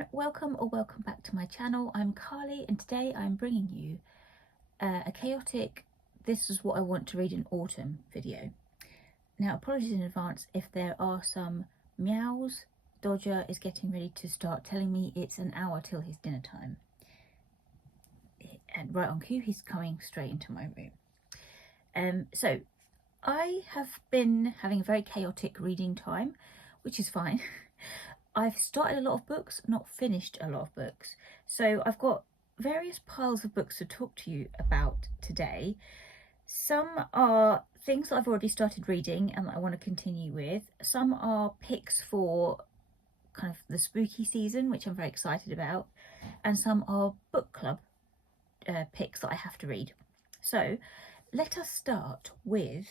everyone, welcome back to my channel. I'm Carly and today I'm bringing you a chaotic "this is what I want to read in autumn" video. Now apologies in advance if there are some meows. Dodger is getting ready to start telling me it's an hour till his dinner time. And right on cue, he's coming straight into my room. So I have been having a very chaotic reading time, which is fine. I've started a lot of books, not finished a lot of books. So I've got various piles of books to talk to you about today. Some are things that I've already started reading and that I want to continue with. Some are picks for kind of the spooky season, which I'm very excited about. And some are book club picks that I have to read. So let us start with,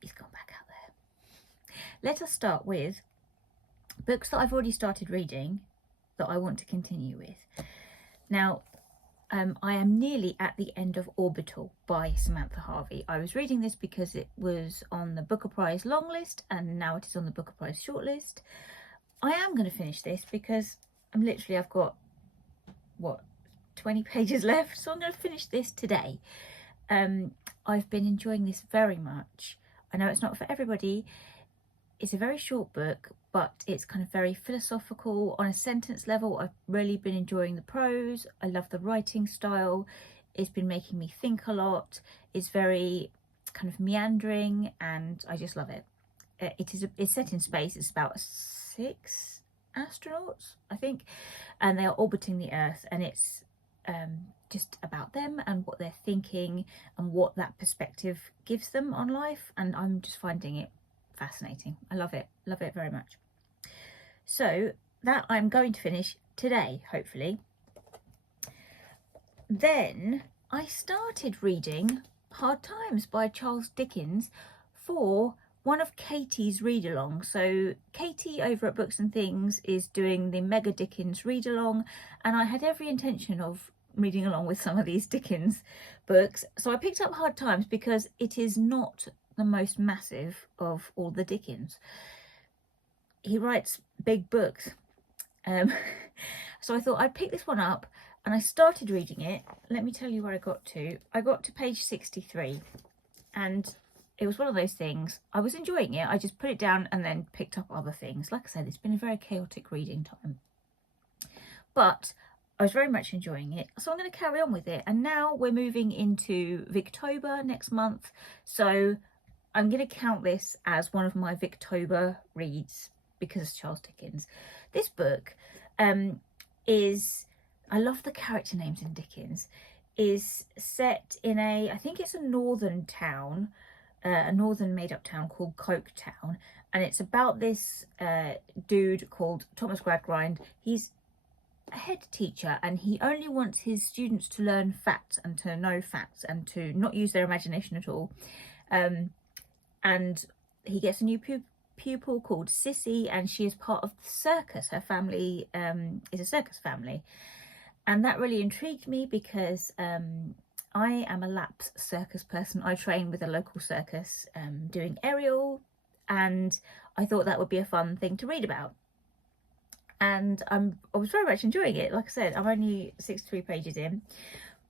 he's gone back out there. Let us start with books that I've already started reading that I want to continue with. Now, I am nearly at the end of Orbital by Samantha Harvey. I was reading this because it was on the Booker Prize long list and now it is on the Booker Prize shortlist. I am going to finish this because I've got, 20 pages left, so I'm going to finish this today. I've been enjoying this very much. I know it's not for everybody. It's a very short book, but it's kind of very philosophical on a sentence level. I've really been enjoying the prose. I love the writing style. It's been making me think a lot. It's very kind of meandering and I just love it. It's set in space. It's about 6 astronauts, I think, and they are orbiting the Earth, and it's just about them and what they're thinking and what that perspective gives them on life, and I'm just finding it fascinating. I love it very much. So that I'm going to finish today, hopefully. Then I started reading Hard Times by Charles Dickens for one of Katie's read-along. So Katie over at Books and Things is doing the Mega Dickens read-along, and I had every intention of reading along with some of these Dickens books. So I picked up Hard Times because it is not the most massive of all the Dickens. He writes big books. So I thought I'd pick this one up, and I started reading it. Let me tell you where I got to. I got to page 63, and it was one of those things. I was enjoying it. I just put it down and then picked up other things. Like I said, it's been a very chaotic reading time, but I was very much enjoying it. So I'm going to carry on with it. And now we're moving into Victober next month. So I'm going to count this as one of my Victober reads because it's Charles Dickens. This book is, I love the character names in Dickens, is set in I think it's a northern town, a northern made-up town called Coketown, and it's about this dude called Thomas Gradgrind. He's a head teacher and he only wants his students to learn facts and to know facts and to not use their imagination at all. And he gets a new pupil called Sissy, and she is part of the circus. Her family is a circus family, and that really intrigued me because I am a lapsed circus person. I train with a local circus doing aerial, and I thought that would be a fun thing to read about. And I was very much enjoying it. Like I said, I'm only 63 pages in,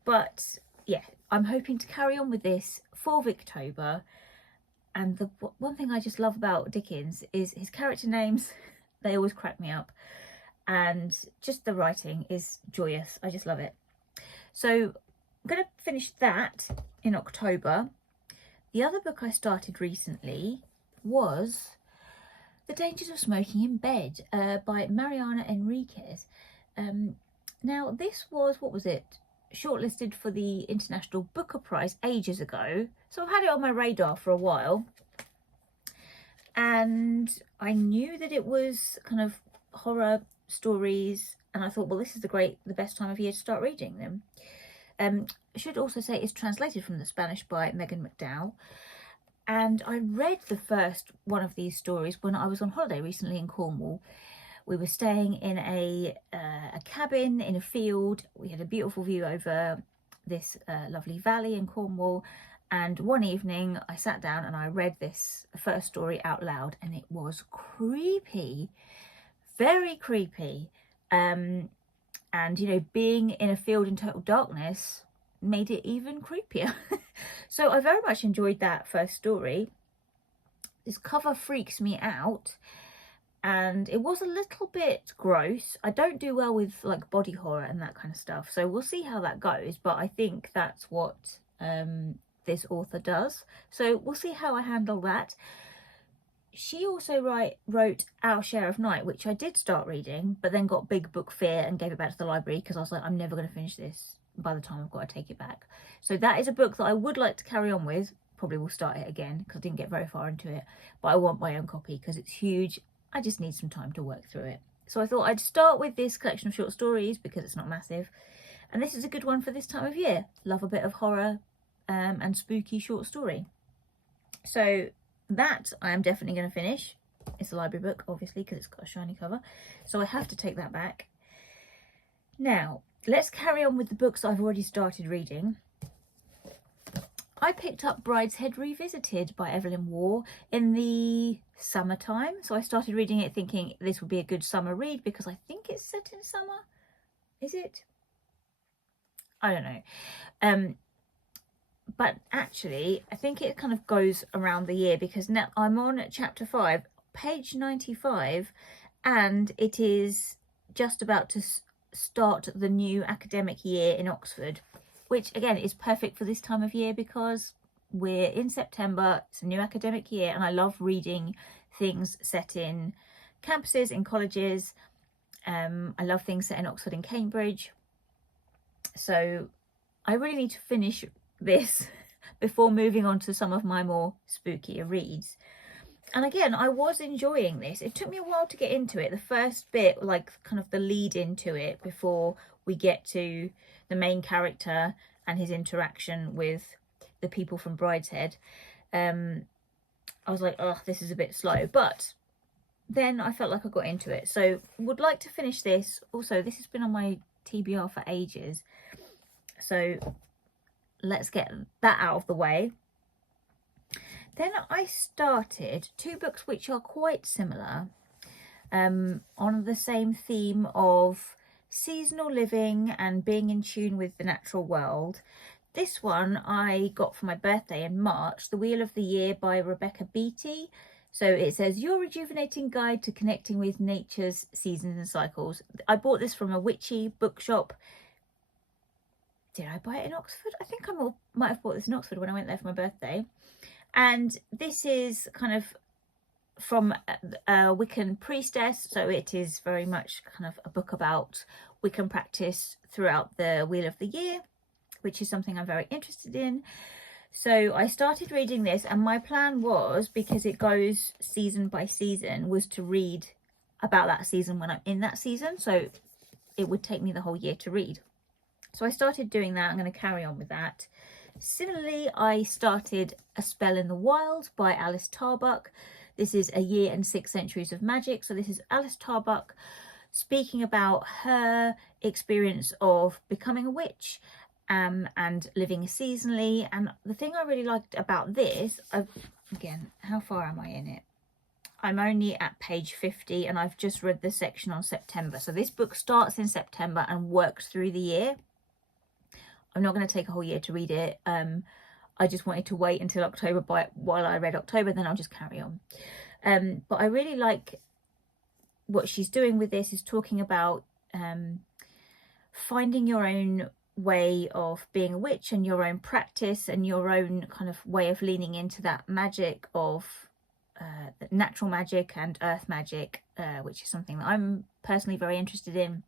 but yeah, I'm hoping to carry on with this for Victober. And the one thing I just love about Dickens is his character names. They always crack me up, and just the writing is joyous. I just love it. So I'm going to finish that in October. The other book I started recently was The Dangers of Smoking in Bed by Mariana Enriquez. Now this was, shortlisted for the International Booker Prize ages ago. So I've had it on my radar for a while. And I knew that it was kind of horror stories, and I thought, well, this is the best time of year to start reading them. I should also say it's translated from the Spanish by Megan McDowell. And I read the first one of these stories when I was on holiday recently in Cornwall. We were staying in a cabin in a field. We had a beautiful view over this lovely valley in Cornwall. And one evening I sat down and I read this first story out loud, and it was creepy, very creepy. And, you know, being in a field in total darkness made it even creepier. So I very much enjoyed that first story. This cover freaks me out, and it was a little bit gross. I don't do well with like body horror and that kind of stuff, so we'll see how that goes, but I think that's what this author does, so we'll see how I handle that. She also wrote Our Share of Night, which I did start reading, but then got big book fear and gave it back to the library because I was like, I'm never going to finish this by the time I've got to take it back. So that is a book that I would like to carry on with. Probably will start it again because I didn't get very far into it, but I want my own copy because it's huge. I just need some time to work through it. So I thought I'd start with this collection of short stories because it's not massive. And this is a good one for this time of year. Love a bit of horror and spooky short story. So that I am definitely going to finish. It's a library book, obviously, because it's got a shiny cover. So I have to take that back. Now, let's carry on with the books I've already started reading. I picked up Brideshead Revisited by Evelyn Waugh in the summertime. So I started reading it thinking this would be a good summer read because I think it's set in summer. Is it? I don't know. But actually, I think it kind of goes around the year because now I'm on chapter 5, page 95, and it is just about to start the new academic year in Oxford, which again is perfect for this time of year because we're in September, it's a new academic year, and I love reading things set in campuses, in colleges. I love things set in Oxford and Cambridge. So I really need to finish this before moving on to some of my more spookier reads. And again, I was enjoying this. It took me a while to get into it. The first bit, like kind of the lead into it before we get to the main character and his interaction with the people from Brideshead, I was like, oh, this is a bit slow, but then I felt like I got into it. So would like to finish this. Also, this has been on my TBR for ages, so let's get that out of the way. Then I started 2 books which are quite similar, on the same theme of seasonal living and being in tune with the natural world. This one I got for my birthday in March, The Wheel of the Year by Rebecca Beattie. So it says, your rejuvenating guide to connecting with nature's seasons and cycles. I bought this from a witchy bookshop. Did I buy it in Oxford? I think I might have bought this in Oxford when I went there for my birthday. And this is kind of from a Wiccan priestess, so it is very much kind of a book about Wiccan practice throughout the Wheel of the Year, which is something I'm very interested in. So I started reading this, and my plan was, because it goes season by season, was to read about that season when I'm in that season, so it would take me the whole year to read. So I started doing that. I'm going to carry on with that. Similarly, I started A Spell in the Wilde by Alice Tarbuck. This is A Year and 6 Centuries of Magic. So this is Alice Tarbuck speaking about her experience of becoming a witch and living seasonally. And the thing I really liked about this, again, how far am I in it? I'm only at page 50 and I've just read the section on September. So this book starts in September and works through the year. I'm not going to take a whole year to read it. I just wanted to wait until October while I read October, then I'll just carry on. But I really like what she's doing with this, is talking about finding your own way of being a witch and your own practice and your own kind of way of leaning into that magic of natural magic and earth magic, which is something that I'm personally very interested in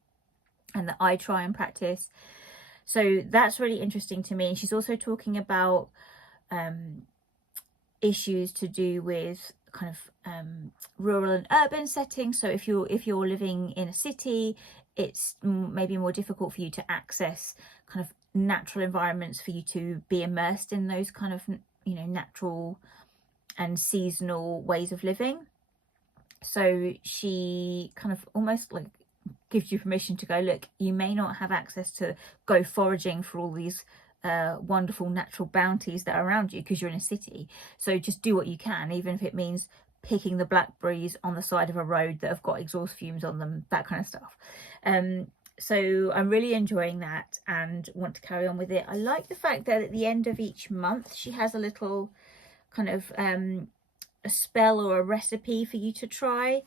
and that I try and practice. So that's really interesting to me. And she's also talking about issues to do with kind of rural and urban settings. So if you're living in a city, it's maybe more difficult for you to access kind of natural environments for you to be immersed in those kind of, you know, natural and seasonal ways of living. So she kind of almost like gives you permission to go, look, you may not have access to go foraging for all these wonderful natural bounties that are around you because you're in a city. So just do what you can, even if it means picking the blackberries on the side of a road that have got exhaust fumes on them, that kind of stuff. So I'm really enjoying that and want to carry on with it. I like the fact that at the end of each month she has a little kind of a spell or a recipe for you to try,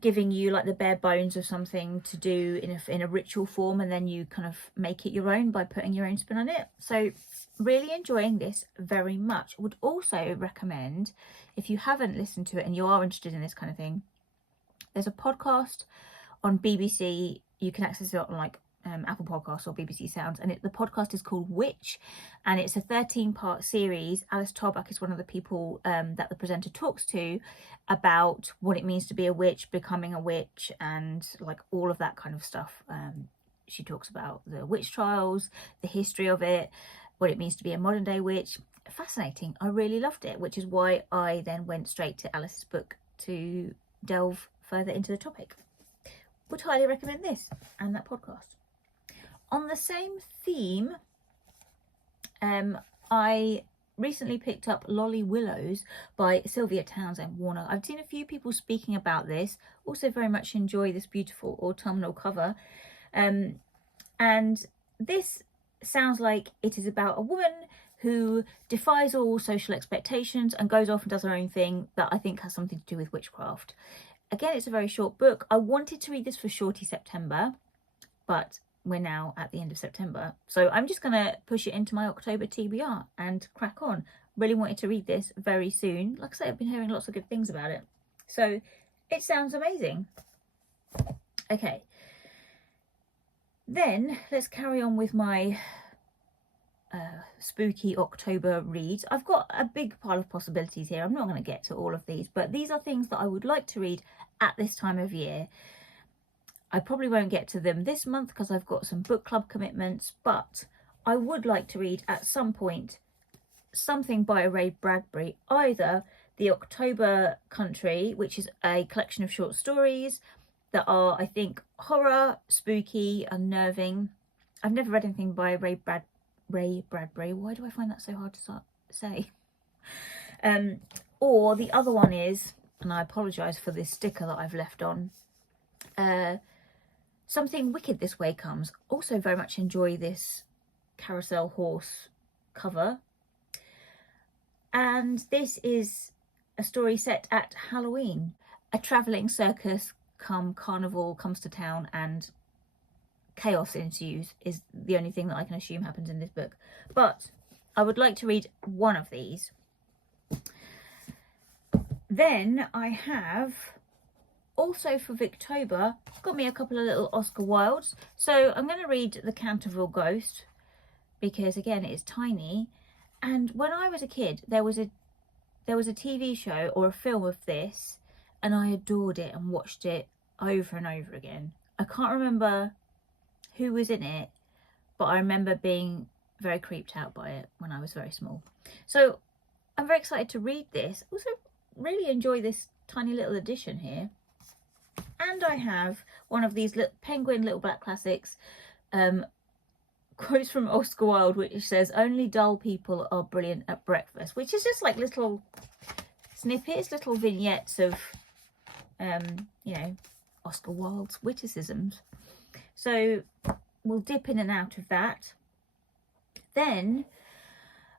giving you like the bare bones of something to do in a ritual form, and then you kind of make it your own by putting your own spin on it. So really enjoying this very much. Would also recommend, if you haven't listened to it and you are interested in this kind of thing, there's a podcast on BBC. You can access it on like Apple Podcasts or BBC Sounds, and the podcast is called Witch, and it's a 13-part series. Alice Tarbuck is one of the people that the presenter talks to about what it means to be a witch, becoming a witch, and like all of that kind of stuff. She talks about the witch trials, the history of it, what it means to be a modern day witch. Fascinating. I really loved it, which is why I then went straight to Alice's book to delve further into the topic. Would highly recommend this and that podcast. On the same theme, I recently picked up Lolly Willowes by Sylvia, Townsend, Waugh. I've seen a few people speaking about this. Also very much enjoy this beautiful autumnal cover. And this sounds like it is about a woman who defies all social expectations and goes off and does her own thing that I think has something to do with witchcraft. Again, it's a very short book. I wanted to read this for Shorty September, but we're now at the end of September. So I'm just going to push it into my October TBR and crack on. Really wanted to read this very soon. Like I say, I've been hearing lots of good things about it. So it sounds amazing. Okay. Then let's carry on with my spooky October reads. I've got a big pile of possibilities here. I'm not going to get to all of these, but these are things that I would like to read at this time of year. I probably won't get to them this month because I've got some book club commitments, but I would like to read at some point something by Ray Bradbury, either The October Country, which is a collection of short stories that are, I think, horror, spooky, unnerving. I've never read anything by Ray Bradbury. Why do I find that so hard to say? Or the other one is, and I apologise for this sticker that I've left on, Something Wicked This Way Comes. Also very much enjoy this carousel horse cover. And this is a story set at Halloween. A travelling circus come carnival comes to town and chaos ensues is the only thing that I can assume happens in this book. But I would like to read one of these. Then I have, also for Victober, got me a couple of little Oscar Wildes. So I'm going to read The Canterville Ghost because, again, it is tiny. And when I was a kid, there was a TV show or a film of this, and I adored it and watched it over and over again. I can't remember who was in it, but I remember being very creeped out by it when I was very small. So I'm very excited to read this. Also really enjoy this tiny little edition here. And I have one of these little Penguin Little Black Classics, quotes from Oscar Wilde, which says, "Only dull people are brilliant at breakfast," which is just like little snippets, little vignettes of, you know, Oscar Wilde's witticisms. So we'll dip in and out of that. Then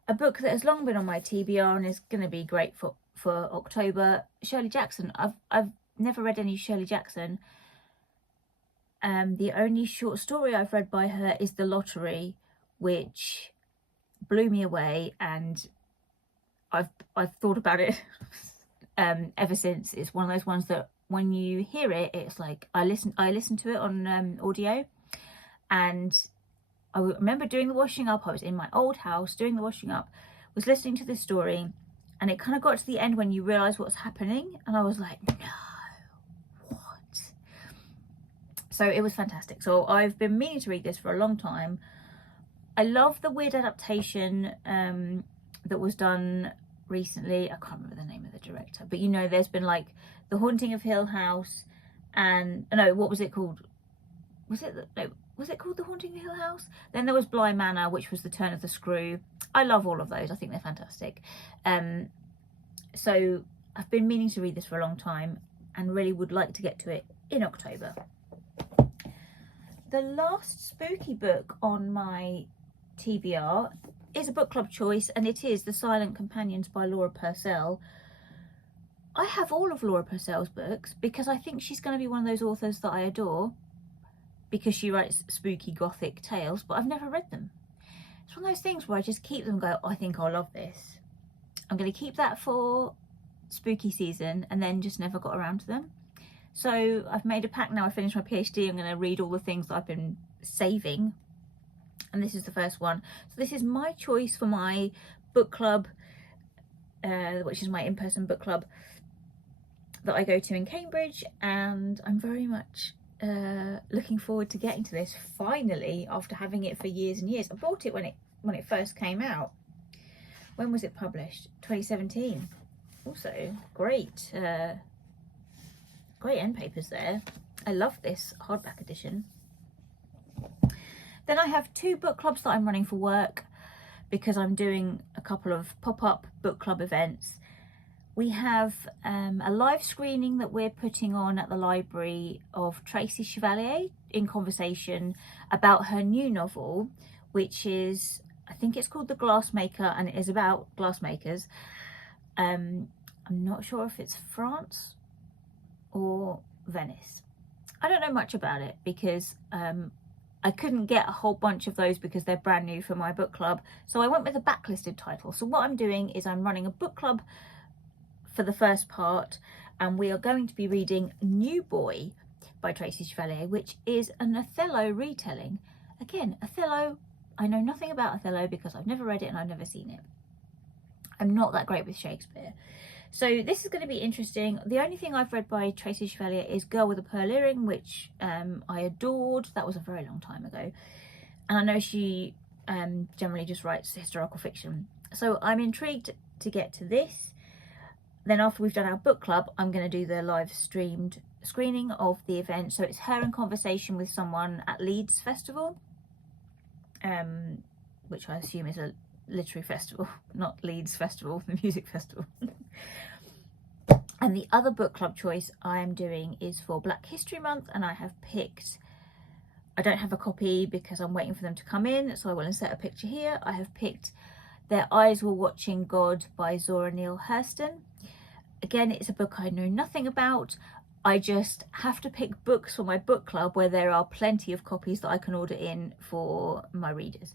a book that has long been on my TBR and is going to be great for October, Shirley Jackson. I've never read any Shirley Jackson. The only short story I've read by her is The Lottery, which blew me away, and I've thought about it ever since. It's one of those ones that when you hear it, it's like I listened to it on audio, and I remember doing the washing up. I was in my old house doing the washing up, was listening to this story, and it kind of got to the end when you realise what's happening, and I was like, no, what? So it was fantastic. So I've been meaning to read this for a long time. I love the weird adaptation that was done recently. I can't remember the name of the director, but you know, there's been like The Haunting of Hill House, and no, what was it called? Was it called The Haunting of Hill House? Then there was Bly Manor, which was The Turn of the Screw. I love all of those. I think they're fantastic. So I've been meaning to read this for a long time and really would like to get to it in October. The last spooky book on my TBR is a book club choice, and it is The Silent Companions by Laura Purcell. I have all of Laura Purcell's books because I think she's going to be one of those authors that I adore because she writes spooky gothic tales, but I've never read them. It's one of those things where I just keep them and go, oh, I think I'll love this. I'm going to keep that for spooky season and then just never got around to them. So I've made a pact now. I finished my PhD. I'm going to read all the things that I've been saving. And this is the first one. So this is my choice for my book club, which is my in-person book club that I go to in Cambridge. And I'm very much looking forward to getting to this finally, after having it for years and years. I bought it when it first came out. When was it published? 2017. Also great great end papers there. I love this hardback edition. Then I have 2 book clubs that I'm running for work because I'm doing a couple of pop-up book club events. We have a live screening that we're putting on at the library of Tracy Chevalier in conversation about her new novel, which is, I think it's called The Glassmaker, and it is about glassmakers. I'm not sure if it's France or Venice. I don't know much about it because I couldn't get a whole bunch of those because they're brand new for my book club. So I went with a backlisted title. So what I'm doing is I'm running a book club for the first part, and we are going to be reading New Boy by Tracy Chevalier, which is an Othello retelling. Again, Othello, I know nothing about Othello because I've never read it and I've never seen it. I'm not that great with Shakespeare. So this is going to be interesting. The only thing I've read by Tracy Chevalier is Girl with a Pearl Earring, which I adored. That was a very long time ago. And I know she generally just writes historical fiction. So I'm intrigued to get to this. Then after we've done our book club, I'm going to do the live streamed screening of the event. So it's her in conversation with someone at Leeds Festival, which I assume is a literary festival, not Leeds Festival, the music festival. And the other book club choice I am doing is for Black History Month, and I have picked, I don't have a copy because I'm waiting for them to come in, so I will insert a picture here. I have picked Their Eyes Were Watching God by Zora Neale Hurston. Again, it's a book I know nothing about. I just have to pick books for my book club where there are plenty of copies that I can order in for my readers.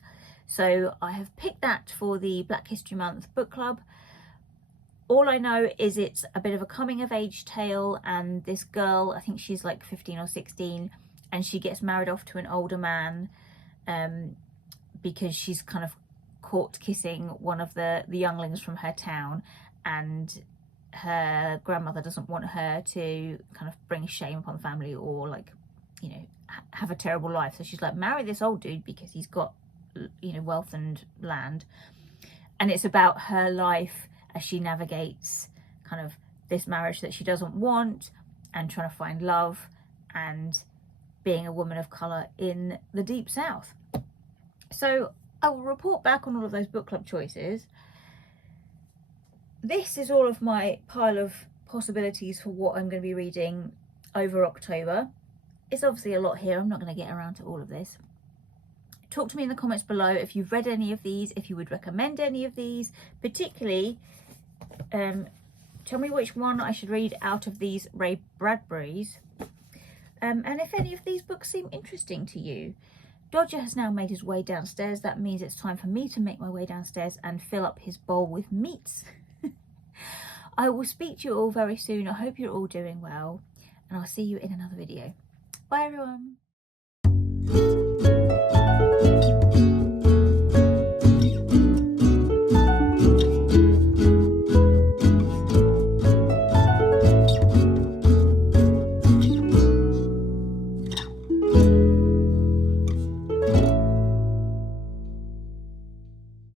So I have picked that for the Black History Month book club. All I know is it's a bit of a coming of age tale, and this girl, I think she's like 15 or 16, and she gets married off to an older man because she's kind of caught kissing one of the younglings from her town, and her grandmother doesn't want her to kind of bring shame upon the family or, like, you know, have a terrible life. So she's like, marry this old dude because he's got, you know, wealth and land. And it's about her life as she navigates kind of this marriage that she doesn't want and trying to find love and being a woman of colour in the Deep South. So I will report back on all of those book club choices. This is all of my pile of possibilities for what I'm going to be reading over October. It's obviously a lot here. I'm not going to get around to all of this. Talk to me in the comments below if you've read any of these, if you would recommend any of these, particularly tell me which one I should read out of these Ray Bradburys, and if any of these books seem interesting to you. Dodger has now made his way downstairs. That means it's time for me to make my way downstairs and fill up his bowl with meats. I will speak to you all very soon. I hope you're all doing well, and I'll see you in another video. Bye everyone.